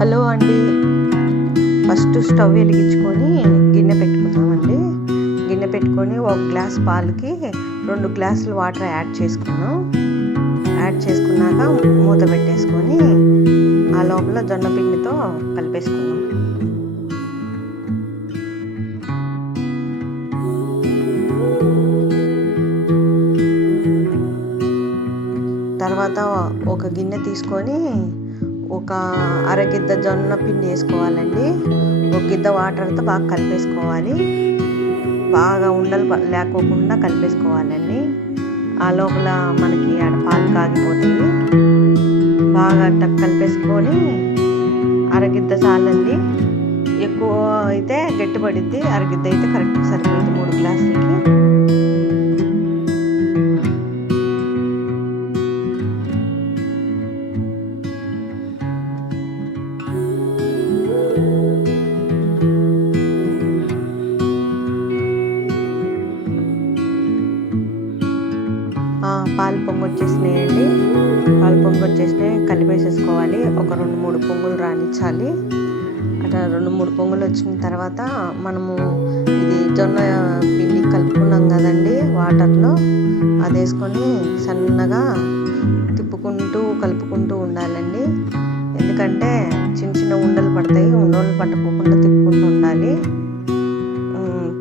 Hello అండి. First stove వెలిగించుకొని గిన్నె పెట్టుకున్నామండి. గిన్నె పెట్టుకొని ఒక గ్లాస్ పాలకి 2 గ్లాసులు వాటర్ యాడ్ చేసుకున్నాం. యాడ్ చేసుకున్నాక మూత పెట్టేసుకొని ఆ లోపల జొన్న పిండితో కలిపేసుకున్నాం. తర్వాత ఒక గిన్నె తీసుకొని ఒక అరగిద్ద జొన్న పిండి వేసుకోవాలండి. ఒక గిద్ద వాటర్తో బాగా కలిపేసుకోవాలి. బాగా ఉండలు లేకోకుండా కలిపేసుకోవాలండి. ఆ లోపల మనకి ఆడ పాలు కాగిపోతాయి. బాగా కలిపేసుకొని అరగిద్ద చాలండి. ఎక్కువ అయితే గట్టిపడిద్ది, అరగిద్ద అయితే కరెక్ట్ సరిపోయింది 3 గ్లాసులకి. పాలు పొంగొచ్చేసినాయండి. పాలు పొంగొచ్చేసినాయి, కలిపేసేసుకోవాలి. ఒక 2-3 పొంగులు రానిచ్చాలి. అట్లా 2-3 పొంగులు వచ్చిన తర్వాత మనము ఇది జొన్న పిండి కలుపుకున్నాం కదండి వాటర్లో, అది వేసుకొని సన్నగా కలుపుకుంటూ ఉండాలండి. ఎందుకంటే చిన్న చిన్న ఉండలు పడతాయి. ఉండలు పట్టకుండా తిప్పుకుంటూ ఉండాలి.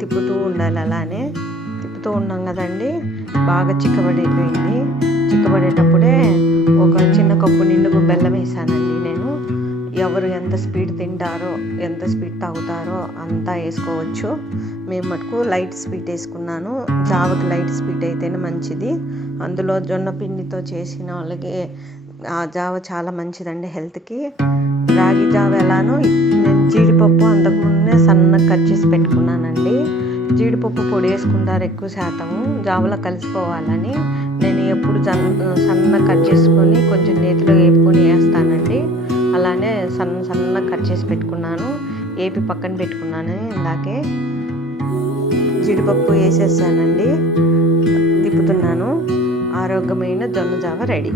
తిప్పుతూ ఉండాలి. అలానే తిప్పుతూ ఉన్నాం కదండి. బాగా చిక్కబడిపోయింది. చిక్కబడేటప్పుడే ఒక చిన్న కప్పు నిండుగు బెల్లం వేసానండి నేను. ఎవరు ఎంత స్వీట్ తింటారో, ఎంత స్వీట్ తాగుతారో అంతా వేసుకోవచ్చు. మేము మటుకు లైట్ స్వీట్ వేసుకున్నాను. జావకి లైట్ స్వీట్ అయితేనే మంచిది. అందులో జొన్న పిండితో చేసిన వాళ్ళకి ఆ జావ చాలా మంచిదండి హెల్త్కి. రాగి జావ ఎలానో నేను జీడిపప్పు అంతకుముందే సన్నగా కట్ చేసి పెట్టుకున్నానండి. జీడిపప్పు పొడి వేసుకుంటారు ఎక్కువ శాతము జావలో కలిసిపోవాలని. నేను ఎప్పుడు సన్నగా కట్ చేసుకొని కొంచెం నేతిలో వేపుకొని వేస్తానండి. అలానే సన్నగా కట్ చేసి పెట్టుకున్నాను. ఏపి పక్కన పెట్టుకున్నాను. ఇందాకే జీడిపప్పు వేసేసానండి. తిప్పుతున్నాను. ఆరోగ్యమైన జొన్న జావ రెడీ.